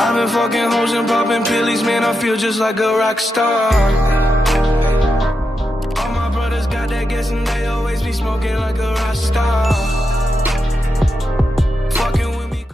I've been fucking hoes and popping pillies, man, I feel just like a rock star. All my brothers got that gas and they always be smoking like a rock star. Fucking with me.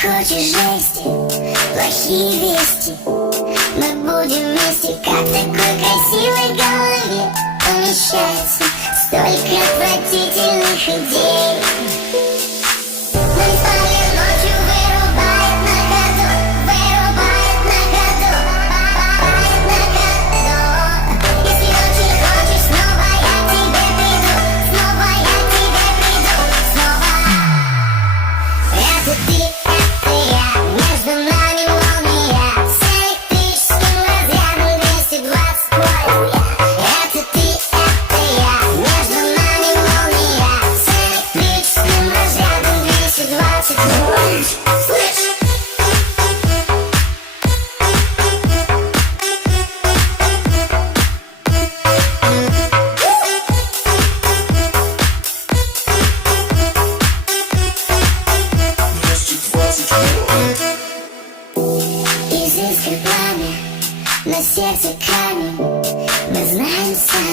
Хочешь жести, плохие вести. Мы будем вместе, как в такой красивой голове помещается столько отвратительных идей. Мы с вами ночью вырубает на ходу, вырубает на ходу, вырубает на ходу. Если очень хочешь, снова я к тебе приду, снова я к тебе приду, снова. Это ты. Между нами молния с электрическим разрядом 220 вольт. Это ты, это я. Между нами молния с электрическим разрядом 220 вольт. Слышь! Из искр пламя, на сердце камень. Мы знаем сами.